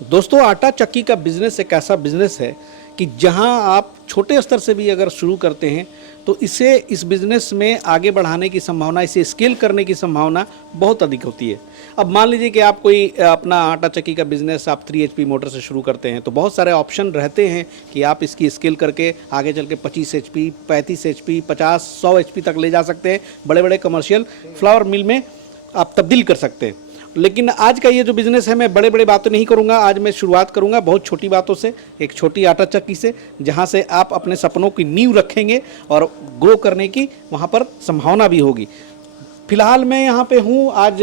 दोस्तों, आटा चक्की का बिजनेस एक ऐसा बिजनेस है कि जहां आप छोटे स्तर से भी अगर शुरू करते हैं तो इस बिजनेस में आगे बढ़ाने की संभावना, इसे स्केल करने की संभावना बहुत अधिक होती है। अब मान लीजिए कि आप कोई अपना आटा चक्की का बिजनेस आप 3 HP मोटर से शुरू करते हैं तो बहुत सारे ऑप्शन रहते हैं कि आप इसकी स्केल करके आगे चल के 25 HP, 35 HP, 50, 100 HP तक ले जा सकते हैं। बड़े बड़े कमर्शियल फ्लावर मिल में आप तब्दील कर सकते हैं। लेकिन आज का ये जो बिज़नेस है, मैं बड़े बड़े बातें नहीं करूंगा। आज मैं शुरुआत करूंगा बहुत छोटी बातों से, एक छोटी आटा चक्की से, जहां से आप अपने सपनों की नींव रखेंगे और ग्रो करने की वहां पर संभावना भी होगी। फिलहाल मैं यहाँ पे हूँ, आज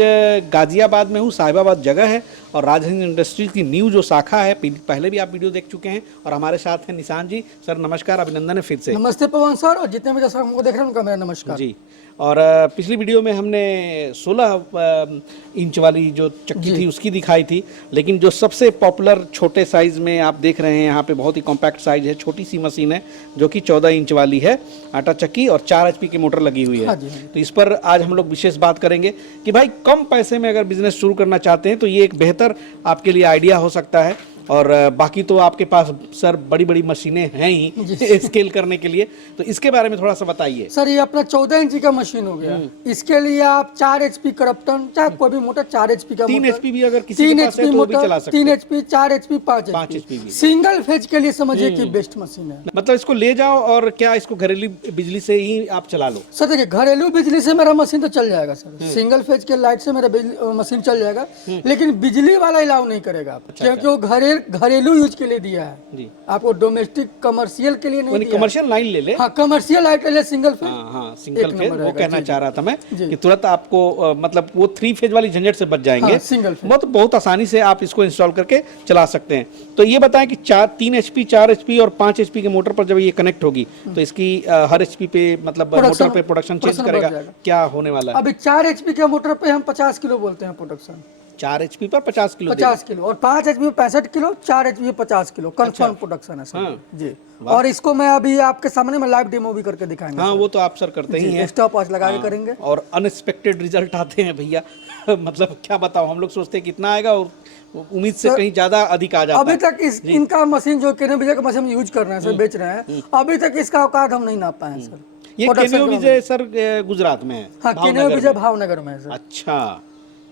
गाज़ियाबाद में हूँ। साहिबाबाद जगह है और राजहंस इंडस्ट्रीज की न्यू जो शाखा है, पहले भी आप वीडियो देख चुके हैं। और हमारे साथ हैं निशान जी। सर नमस्कार, अभिनंदन है फिर से। नमस्ते पवन सर, और जितने भी दर्शक हमको देख रहे हैं उनका मेरा नमस्कार जी। और पिछली वीडियो में हमने 16 इंच वाली जो चक्की थी उसकी दिखाई थी, लेकिन जो सबसे पॉपुलर छोटे साइज़ में आप देख रहे हैं यहाँ पे, बहुत ही कॉम्पैक्ट साइज़ है, छोटी सी मशीन है जो कि 14 इंच वाली है आटा चक्की, और 4 HP की मोटर लगी हुई है। हाँ जी। तो इस पर आज हम लोग विशेष बात करेंगे कि भाई कम पैसे में अगर बिजनेस शुरू करना चाहते हैं तो ये एक बेहतर आपके लिए आइडिया हो सकता है। और बाकी तो आपके पास सर बड़ी बड़ी मशीनें हैं ही स्केल करने के लिए, तो इसके बारे में थोड़ा सा बताइए। सर ये अपना 14 इंची का मशीन हो गया। इसके लिए आप 4 HP करप्टन, चाहे कोई भी मोटर 4 HP का 3 HP भी अगर किसी के पास है तो वो भी चला सकते हैं। 3 HP, 4 HP, 5 HP भी। सिंगल फेज के लिए समझिए कि बेस्ट मशीन है। मतलब इसको ले जाओ और क्या इसको घरेलू बिजली से ही आप चला लो? सर देखिए, घरेलू बिजली से मेरा मशीन तो चल जाएगा सर, सिंगल फेज के लाइट से मेरा मशीन चल जाएगा, लेकिन बिजली वाला अलाउ नहीं करेगा, क्योंकि वो घरेलू यूज के लिए दिया है जी। आपको, डोमेस्टिक कमर्शियल के लिए नहीं दिया। कमर्शियल लाइन ले ले। हाँ, कमर्शियल लाइट ले ले, सिंगल फेज। हाँ, सिंगल फेज वो कहना चाह रहा था मैं कि तुरंत आपको मतलब वो 3 फेज वाली झंझट से बच जाएंगे। हाँ, सिंगल फेज बहुत आसानी से आप इसको इंस्टॉल करके चला सकते हैं। तो ये बताएं कि 3 HP, 4 HP और 5 HP के मोटर पर जब ये कनेक्ट होगी तो इसकी हर HP पे मतलब मोटर पे प्रोडक्शन चेंज करेगा, क्या होने वाला है? अभी 4 HP के मोटर पे हम 50 किलो बोलते हैं प्रोडक्शन। 4 HP पर 50 किलो 50 किलो, और 5 HP में 65 किलो, 4 HP में 50 किलो कंफर्म प्रोडक्शन है सर। हाँ। जी। और इसको मैं अभी आपके सामने में लाइव डेमो भी करके दिखाएंगे। हाँ, वो तो आप सर करते ही हैं। स्टॉप वॉच लगा के करेंगे और अनएक्सपेक्टेड रिजल्ट आते हैं भैया। मतलब क्या बताओ, हम लोग सोचते हैं कितना आएगा और उम्मीद से कहीं ज्यादा अधिक आ जाता है। अभी तक इनका मशीन जो केने विजय का मशीन यूज कर रहे हैं सर, बेच रहे हैं, अभी तक इसका औकात हम नहीं नाप पाए हैं सर। ये केने विजय सर गुजरात में है? हाँ, केने विजय भावनगर में है सर। अच्छा,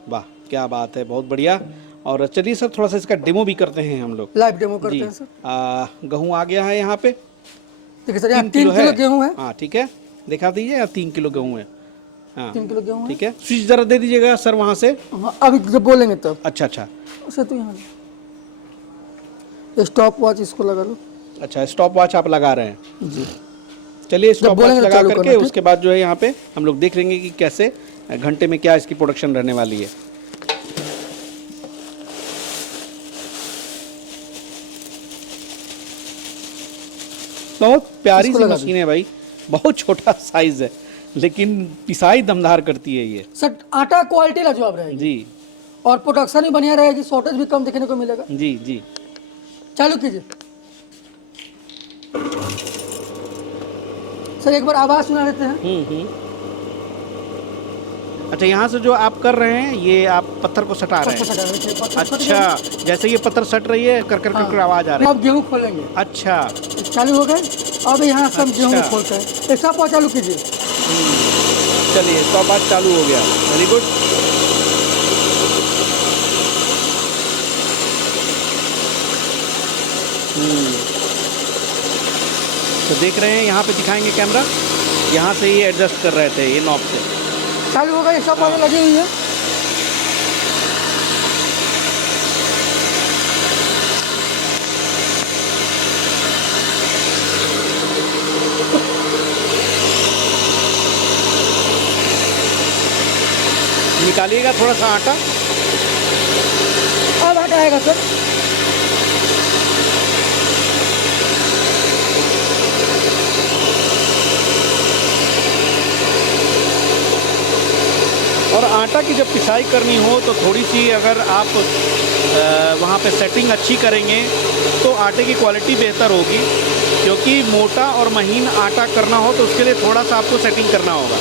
वाह क्या बात है, बहुत बढ़िया। और चलिए सर थोड़ा सा इसका डेमो भी करते हैं हम लोग, लाइव डेमो करते हैं सर। गेहूं आ गया है यहाँ पे, ठीक है सर, यहाँ 3 किलो गेहूं है। हाँ ठीक है, दिखा दीजिए। यहाँ 3 किलो गेहूं है। हाँ 3 किलो गेहूं है। ठीक है, स्विच जरा दे दीजिएगा सर वहाँ से। हाँ, अभी जब बोलेंगे तब। अच्छा सर तो यहाँ स्टॉप वॉच इसको लगा लो। अच्छा, स्टॉप वॉच आप लगा रहे हैं जी। चलिए स्टॉप वॉच लगा करके उसके बाद जो है यहाँ पे हम लोग देख लेंगे कि कैसे घंटे में क्या इसकी प्रोडक्शन रहने वाली है। बहुत प्यारी सी मशीन है भाई, बहुत छोटा साइज है लेकिन पिसाई दमदार करती है ये सर। आटा क्वालिटी लाजवाब रहेगी जी, और प्रोडक्शन भी बढ़िया रहेगी, शॉर्टेज भी कम देखने को मिलेगा। जी। चालू कीजिए सर, एक बार आवाज सुना देते हैं। अच्छा, यहाँ से जो आप कर रहे हैं ये आप पत्थर को सटा रहे हैं? अच्छा, जैसे ये पत्थर सट रही है कर आवाज आ रही है। अब गेहूँ खोलेंगे। अच्छा, चालू हो गए। अब यहाँ से हम गेहूँ खोलते हैं। स्टॉप वॉच चालू कीजिए। चलिए स्टॉप वॉच चालू हो गया, वेरी गुड। तो देख रहे हैं यहाँ पे दिखाएंगे कैमरा, यहाँ से ये एडजस्ट कर रहे थे ये नॉब से। चालू हो गया, स्टॉप वॉच लगी हुई है। निकालिएगा थोड़ा सा आटा। अब आटा आएगा सर। और आटा की जब पिसाई करनी हो तो थोड़ी सी अगर आप वहाँ पे सेटिंग अच्छी करेंगे तो आटे की क्वालिटी बेहतर होगी, क्योंकि मोटा और महीन आटा करना हो तो उसके लिए थोड़ा सा आपको सेटिंग करना होगा।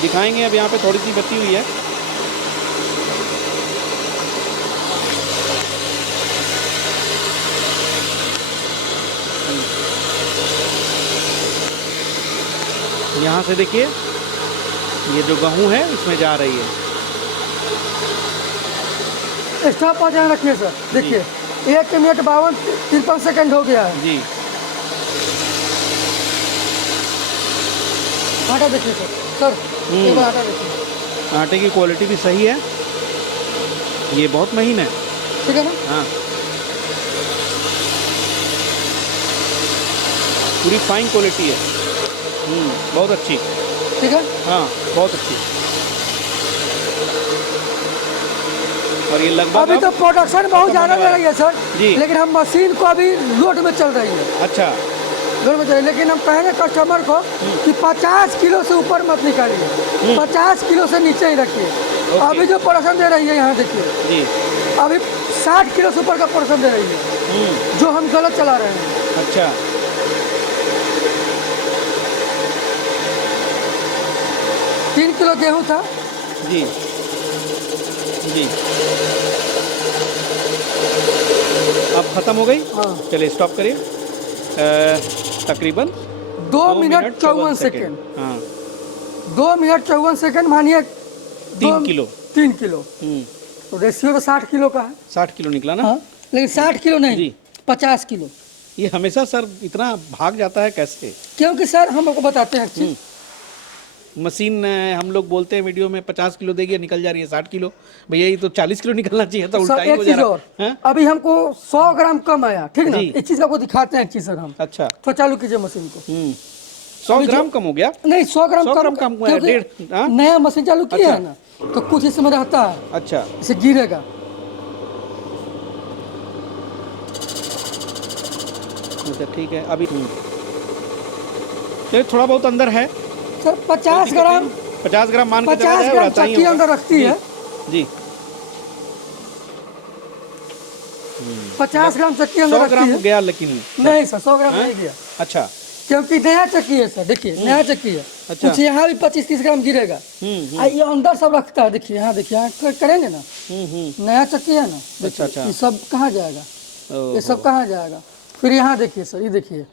दिखाएंगे। अब यहाँ पे थोड़ी सी बची हुई है। यहाँ से देखिए ये जो गेहूं है इसमें जा रही है। स्टॉप पर ध्यान रखिए सर, देखिए 1 मिनट 52-53 सेकंड हो गया है। जी आटा देखिए सर, एक बार आटा देखिए, आटे की क्वालिटी भी सही है, ये बहुत महीन है। ठीक है ना। हाँ पूरी फाइन क्वालिटी है, बहुत अच्छी। ठीक है, हाँ बहुत अच्छी। और ये लगभग अभी तो प्रोडक्शन बहुत ज़्यादा ले रही है सर जी। लेकिन हम मशीन को अभी लोड में चल रही है, अच्छा लोड में चल रही है। लेकिन हम कहेंगे कस्टमर को कि 50 किलो से ऊपर मत निकालिए, 50 किलो से नीचे ही रखिए। अभी जो प्रोडक्शन दे रही है यहाँ देखिए जी, अभी 60 किलो से ऊपर का प्रोडक्शन दे रही है, जो हम गलत चला रहे हैं। अच्छा 3 किलो गेहूँ था जी जी। अब ख़त्म हो गई। हाँ। चलिए स्टॉप करिए। तकरीबन 2 मिनट 54 सेकेंड। हाँ 2 मिनट 54 सेकेंड मानिए 3 किलो। 3 किलो तो रेशियो तो 60 किलो का है। 60 किलो निकला ना। हाँ लेकिन 60 किलो नहीं जी। 50 किलो। ये हमेशा सर इतना भाग जाता है कैसे? क्योंकि सर हम आपको बताते हैं चीज, मशीन हम लोग बोलते हैं वीडियो में 50 किलो देगी, निकल जा रही है 60 किलो। भैया ये तो 40 किलो निकलना चाहिए था, उल्टा सर ही एक हो जा चीज रहा और है। हाँ? अभी हमको 100 ग्राम कम आया, ठीक ना। जी। इस चीज आपको दिखाते हैं एक चीज सर हम। अच्छा तो चालू कीजिए मशीन को। 100 ग्राम कम हो गया। नहीं 100 ग्राम 100 ग्राम कम हुआ है, क्योंकि 1.5, हाँ? नया मशीन चालू किया अच्छा। है ना तो कुछ इसमें रहता है, अच्छा इसे गिरेगा। अच्छा ठीक है। अभी चलिए थोड़ा बहुत अंदर है सर 50 ग्राम 50 ग्राम मान के चला 50 जाए, ग्राम रहता ही चक्की होगा। अंदर रखती है। जी 50 ग्राम चक्की 100 अंदर रखती ग्राम है। गया लेकिन नहीं सर 100 ग्राम नहीं गया, अच्छा क्योंकि नया चक्की है सर। देखिए नया चक्की है, अच्छा। कुछ यहाँ भी 25-30 ग्राम गिरेगा। ये अंदर सब रखता है, देखिए यहाँ, देखिए यहाँ करेंगे ना, नया चक्की है ना, देखिए अच्छा। ये सब कहाँ जाएगा, ये सब कहाँ जाएगा। फिर यहाँ देखिए सर, ये देखिए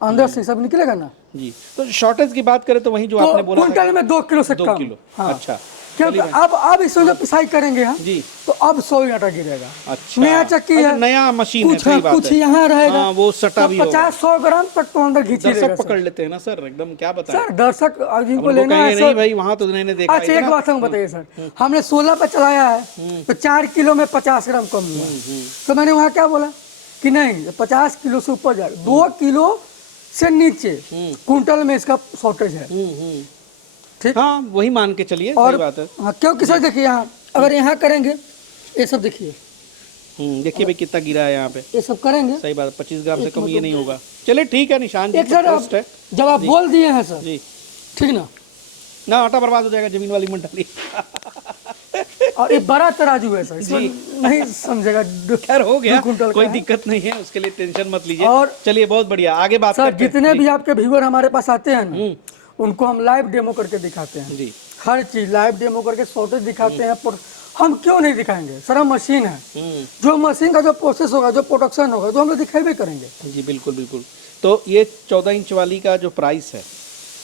अंदर से सब निकलेगा ना। जी तो शॉर्टेज की बात करें तो वही जो आपने तो बोला था क्विंटल में 2 किलो से 2 कम। किलो। हाँ। अच्छा क्योंकि चलिए अब इसमें जब पिसाई करेंगे हम जी तो अब 100 आटा गिरेगा। अच्छा नया चक्की अच्छा, है, नया मशीन है, कुछ सही बात कुछ है। यहाँ रहेगा, हाँ, वो सटा तो भी होगा। 50-100 ग्राम तक तो अंदर घिंची दर्शक रहेगा पकड़ सर। लेते हैं ना सर, एकदम क्या बताएं। सर दर्शक जिनको उनको लेना है कहेंगे नहीं सर। भाई वहाँ तो मैंने देखा अच्छा एक इतना। बात हम बताइए सर, हमने 16 पे चलाया है तो 4 किलो में 50 ग्राम कम हुआ। तो मैंने वहाँ क्या बोला कि नहीं 50 किलो से ऊपर जाए, 2 किलो से नीचे कुंटल में इसका शॉर्टेज है। ठीक, हाँ वही मान के चलिए, और सही बात है। हाँ क्योंकि सर देखिए यहाँ अगर यहाँ करेंगे ये सब देखिए, देखिए भाई कितना गिरा है यहाँ पे, ये सब करेंगे सही बात है। 25 ग्राम से कम ये नहीं होगा। चलिए ठीक है निशान जी, एक सर पोस्ट है जब आप बोल दिए हैं सर, जी ठीक ना। ना, आटा बर्बाद हो जाएगा जमीन वाली मंडली। और ये बड़ा तराजू है सर, इसमें नहीं समझेगा। खैर हो गया, 2 कुंटल कोई का है। दिक्कत नहीं है, उसके लिए टेंशन मत लीजिए। और चलिए बहुत बढ़िया, आगे बात सर करते हैं। जितने भी आपके व्यूअर हमारे पास आते हैं ना उनको हम लाइव डेमो करके दिखाते हैं। जी हर चीज लाइव डेमो करके शॉर्टेज दिखाते हैं। हम क्यों नहीं दिखाएंगे सर, हम मशीन है, जो मशीन का जो प्रोसेस होगा, जो प्रोडक्शन होगा, जो हम लोग दिखाई भी करेंगे। जी बिल्कुल बिल्कुल। तो ये 14 इंच वाली का जो प्राइस है,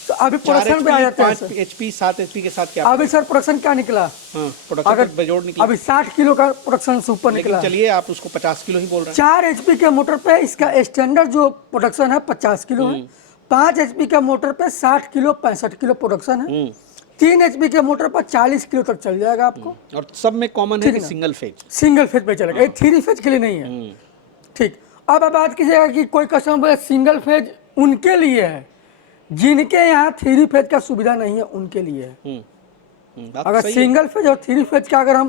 तो अभी प्रोडक्शन पे आ जाते हैं 5 सर। HP 7 HP के साथ क्या? अभी सर प्रोडक्शन क्या निकला, हाँ प्रोडक्शन अगर का बेजोड़ निकला। अभी 60 किलो का प्रोडक्शन से ऊपर लेकिन निकला। चलिए आप उसको 50 किलो ही बोल रहे हैं। 4 HP के मोटर पे इसका स्टैंडर्ड जो प्रोडक्शन है 50 किलो है। 5 HP के मोटर पे 60 किलो 65 किलो प्रोडक्शन है। 3 HP के मोटर पर 40 किलो तक चल जाएगा आपको। और सब में कॉमन है कि सिंगल फेज। सिंगल फेज पे चलेगा, ये 3 फेज के लिए नहीं है। ठीक, अब आप बात कीजिएगा कि कोई कस्टमर बोले सिंगल फेज उनके लिए है, जिनके यहाँ 3 फेज का सुविधा नहीं है उनके लिए है। अगर सिंगल फेज और 3 फेज का अगर हम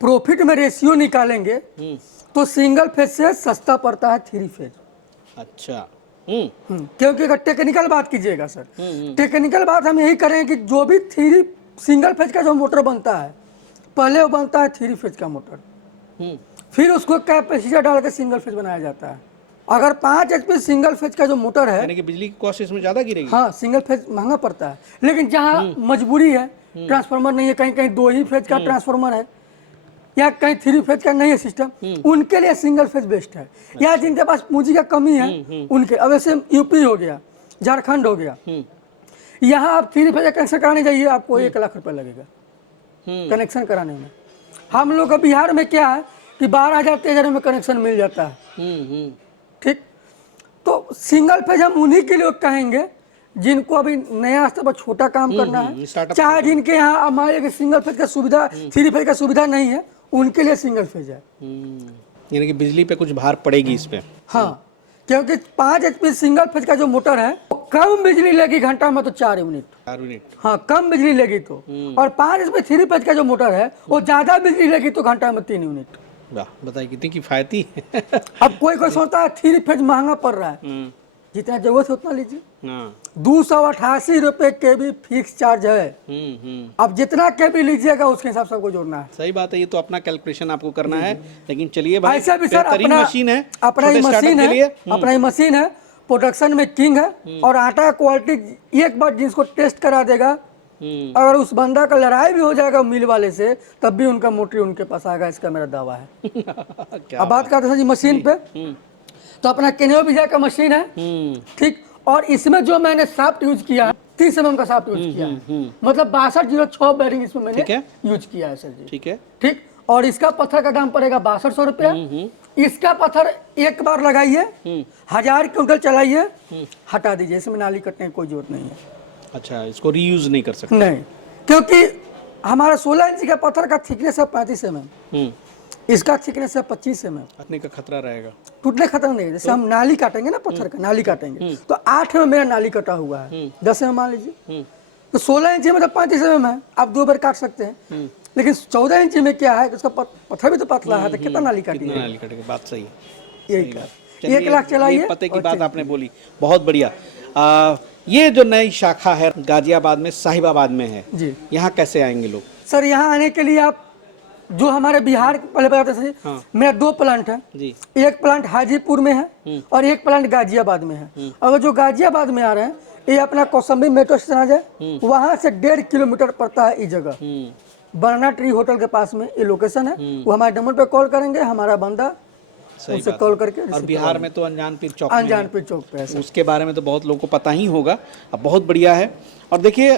प्रॉफिट में रेशियो निकालेंगे तो सिंगल फेज से सस्ता पड़ता है 3 फेज। अच्छा क्योंकि अगर टेक्निकल बात कीजिएगा सर, टेक्निकल बात हम यही करें कि जो भी 3 सिंगल फेज का जो मोटर बनता है पहले वो बनता है 3 फेज का मोटर, फिर उसको कैपेसिटर डाल के सिंगल फेज बनाया जाता है। अगर 5 HP सिंगल फेज का जो मोटर है, यानी कि बिजली की कॉस्ट इसमें ज्यादा गिरेगी। हाँ सिंगल फेज महंगा पड़ता है, लेकिन जहाँ मजबूरी है ट्रांसफार्मर नहीं है, कहीं कहीं 2 ही फेज का ट्रांसफार्मर है, या कहीं 3 फेज का नहीं है सिस्टम, उनके लिए सिंगल फेज बेस्ट है। या जिनके पास पूंजी का कमी है उनके, अब ऐसे यूपी हो गया, झारखंड हो गया, यहाँ आप 3 फेज का कनेक्शन कराने जाइए आपको 1 लाख रुपए लगेगा कनेक्शन कराने में। हम लोग का बिहार में क्या है कि 12,000-13,000 में कनेक्शन मिल जाता है। ठीक, तो सिंगल फेज हम उन्हीं के लिए कहेंगे जिनको अभी नया स्तर पर छोटा काम करना है, चाहे जिनके यहाँ हमारे सिंगल फेज का सुविधा 3 फेज का सुविधा नहीं है, उनके लिए सिंगल फेज है। यानी कि बिजली पे कुछ भार पड़ेगी इस पे। हाँ, क्योंकि 5 HP सिंगल फेज का जो मोटर है वो कम बिजली लेगी घंटा में तो 4 यूनिट। हाँ, कम बिजली लेगी तो, और 5 HP 3 फेज का जो मोटर है वो ज्यादा बिजली लेगी तो घंटा में 3 यूनिट। वाह, बताइए कितनी किफायती है। अब कोई सोचता है 3 फेज महंगा पड़ रहा है, जितना जरूरत है उतना लीजिए। 288 रुपए केबी फिक्स चार्ज है। अब जितना केबी लीजिएगा उसके हिसाब से आपको जोड़ना है। सही बात है, ये तो अपना कैलकुलेशन आपको करना है। लेकिन चलिए भाई, ऐसा भी सर बेहतरीन मशीन है, अपना ही छोटे मशीन स्टार्टअप के लिए। है, अपना ही मशीन है, प्रोडक्शन में किंग है, और आटा क्वालिटी एक बार जिसको टेस्ट करा देगा, अगर उस बंदा का लड़ाई भी हो जाएगा मिल वाले से तब भी उनका मोटर उनके पास आएगा, इसका मेरा दावा है। अब बात करते हैं जी मशीन पे, तो अपना केनियो बीजा का मशीन है, ठीक, और इसमें जो मैंने शाफ्ट यूज किया 30 mm का शाफ्ट यूज किया है, मतलब 6206 बेरिंग इसमें मैंने यूज किया है सर जी। ठीक है, ठीक, और इसका पत्थर का दाम पड़ेगा 6200 रुपया। इसका पत्थर एक बार लगाइए, 1000 क्विंटल चलाइए, हटा दीजिए, इसमें नाली कटने की कोई जरूरत नहीं है। अच्छा, इसको रीयूज नहीं कर सकते? नहीं, क्योंकि हमारा 16 इंच का पत्थर का थिकनेस है 35 mm, इसका थिकनेस है 25 mm। टूटने का खतरा रहेगा? टूटने खतरा नहीं है, जैसे हम नाली काटेंगे ना, पत्थर का नाली काटेंगे तो 8 में मेरा नाली कटा हुआ है, 10 में मान लीजिए, तो 16 इंच में तो 35 mm है, आप 2 बार काट सकते हैं। लेकिन 14 इंच में क्या है, उसका पत्थर भी तो पतला है, तो कितना नाली काटेंगे? नाली काटेंगे, बात सही है। 1 लाख चलाइए। पते की बात आपने बोली, बहुत बढ़िया। ये जो नई शाखा है गाजियाबाद में, साहिबाबाद में है जी, यहाँ कैसे आएंगे लोग? सर यहाँ आने के लिए आप जो हमारे बिहार पहले बताते थे, हाँ। मेरा 2 प्लांट है जी। एक प्लांट हाजीपुर में है और एक प्लांट गाजियाबाद में है। अगर जो गाजियाबाद में आ रहे हैं, ये अपना कौसम्बी मेट्रो स्टेशन आ जाए, वहां से 1.5 किलोमीटर पड़ता है ये जगह, बनाना ट्री होटल के पास में ये लोकेशन है। वो हमारे नंबर पे कॉल करेंगे, हमारा बंदा उनसे कॉल करके। और बिहार में तो अनजानपीर चौक, अनजानपीर चौक पे है, उसके बारे में तो बहुत लोगों को पता ही होगा। अब बहुत बढ़िया है। और देखिए,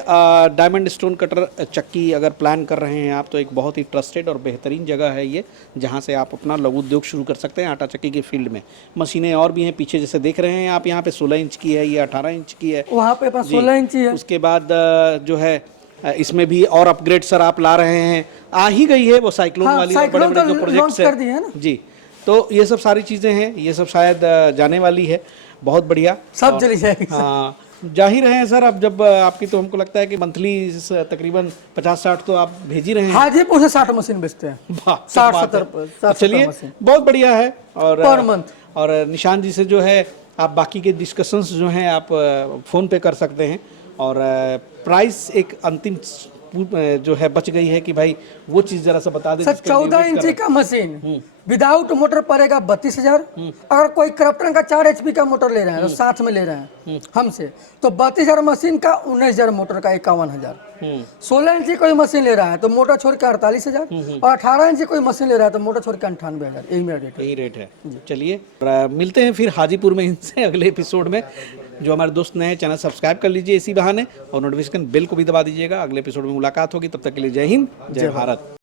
डायमंड स्टोन कटर चक्की अगर प्लान कर रहे हैं आप, तो एक बहुत ही ट्रस्टेड और बेहतरीन जगह है ये, जहाँ से आप अपना लघु उद्योग शुरू कर सकते हैं आटा चक्की के फील्ड में। मशीनें और भी हैं पीछे, जैसे देख रहे हैं आप, यहाँ पे 16 इंच की है, ये 18 इंच की है, वहाँ पे 16 इंच है। उसके बाद जो है इसमें भी और अपग्रेड सर आप ला रहे हैं, आ ही गई है वो साइक्लोन वाली, बड़े बड़े जो प्रोजेक्ट्स है जी। तो ये सब सारी चीज़ें हैं, ये सब शायद जाने वाली है, बहुत बढ़िया, सब चली जाएगी। हाँ, जा ही रहे हैं सर। अब जब आपकी, तो हमको लगता है कि मंथली तकरीबन 50-60 तो आप भेज ही रहे हैं। हाजीपुर से 60 मशीन बेचते हैं, 60-70। चलिए, बहुत बढ़िया है। और पर मंथ, और निशान जी से जो है आप बाकी के डिस्कशंस जो हैं आप फ़ोन पे कर सकते हैं। और प्राइस एक अंतिम जो है बच गई है कि भाई वो चीज़ जरा सा बता दें। सर 14 इंची का मशीन विदाउट मोटर पड़ेगा 32,000। अगर कोई क्रॉम्पटन का 4 HP का मोटर ले रहे हैं तो साथ में ले रहे हैं हमसे, तो 32,000 मशीन का, 19,000 मोटर का 51,000। 16 इंची कोई मशीन ले रहा है तो मोटर छोड़ के 48,000, और 18 इंची कोई मशीन ले रहा है तो मोटर छोड़ के 98,000। यही मेरा रेट है, यही रेट है। चलिए, मिलते हैं फिर हाजीपुर में इनसे अगले एपिसोड में। जो हमारे दोस्त नए, चैनल सब्सक्राइब कर लीजिए इसी बहाने, और नोटिफिकेशन बेल को भी दबा दीजिएगा। अगले एपिसोड में मुलाकात होगी, तब तक के लिए जय हिंद, जय भारत।